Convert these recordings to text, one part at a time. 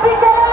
Enjoy now,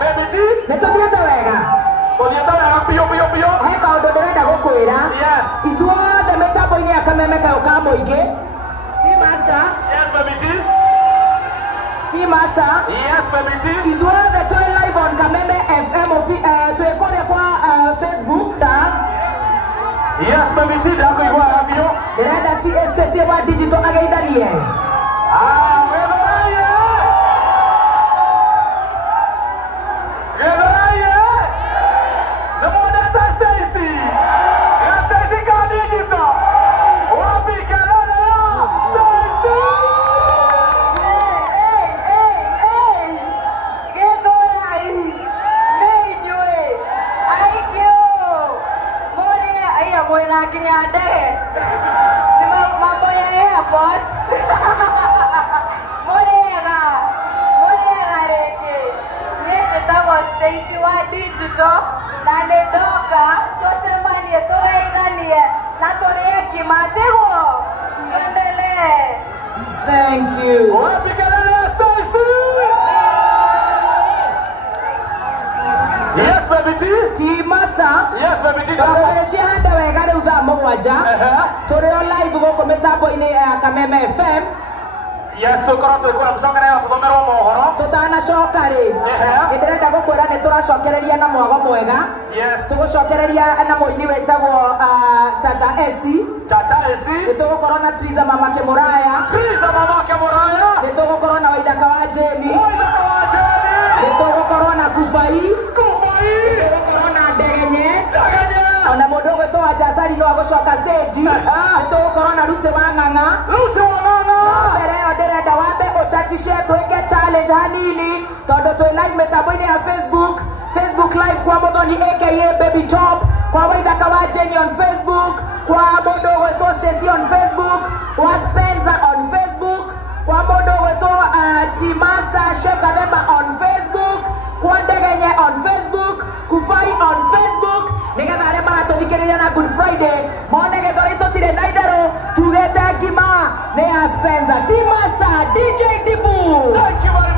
Baby T. Netothiete wega. Tuthiete wega biũ biũ biũ. He kaũndũ ndĩrenda gũkwĩra. Yes. Ithuothe mĩtambo-inĩ ya Kameme kayũ ka mũingĩ. T-Master. Yes, Baby T. T-Master. Yes, Baby T. Ithuothe twĩ live on Kameme FM twĩ kũrĩa kwa Facebook. Yes, Baby T, ndakwĩigua wega biũ. Ndĩrenda TSTC wa digital ageithanie. Gĩthũrai! Gĩthũrai! Nĩ mwendete Stacy? Stacy ka digital? Wapi kelele ya Stacy? Gĩthũrai! Nĩ inyuĩ! Aikio! Mũrĩa aya mwĩna nginya ndege. Nĩ mambo ya airport. Mũrĩega rĩngĩ. Niĩ njĩtagwo Stacy wa digital na nĩ ndoka tũcemanie tũgeithanie na tũrĩe ngima tiguo. Tuendelee. Thank you. Wapi kelele ya Stacy? Yes, Baby T. T-Master. Yes, Baby T. Tũrĩ ciahanda wega rĩu thaa mũgwanja. Tũrĩ o live gũkũ mĩtambo-inĩ ya Kameme FM. Yes, tũkorwo twĩkũra tũcokereria tũthomerwo mohoro. Tũtanacoka rĩ. Nĩndĩrenda gũkwĩra nĩ tũracokereria na mwago mwega. Yes. Tũgũcokereria na mũini wĩtagwo Tata Esi. Tata Esi. Nĩtũgũkorwo na Triza Mama Kĩmũraya. Triza Mama Kĩmũraya. Nĩtũgũkorwo na Waithaka wa Jeni. Waithaka wa Jeni. Nĩtũgũkorwo na Kubai. Kubai. Nĩtũgũkorwo na Ndegenye. Ndegenye. Ona mũndũ ũgwĩtwo wa Jasari no agũcoka stage. Nĩtũgũkorwo na Lucy wa Ng'ang'a. Lucy wa Ng'ang'a. Mbere ĩyo ndĩrenda wambe ũchatishe twĩke challenge hanini tondũ twĩ live mĩtambo-inĩ ya Facebook live kwa Muthoni aka Baby Job, kwa Waithaka wa Jeni on Facebook, kwa mũndũ ũgwĩtwo Stacy on Facebook, kwa Spencer on Facebook, kwa mũndũ ũgwĩtwo T-Master Chef Gathemba on Facebook, kwa Ndegenye on Facebook, Kufai on Facebook, nĩgetha arĩa maratũthikĩrĩria na Good Friday mone gĩthũri tũtirĩ na itherũ tugĩte ngima nĩ ya Spencer. T-Master DJ Dibu. Thank you very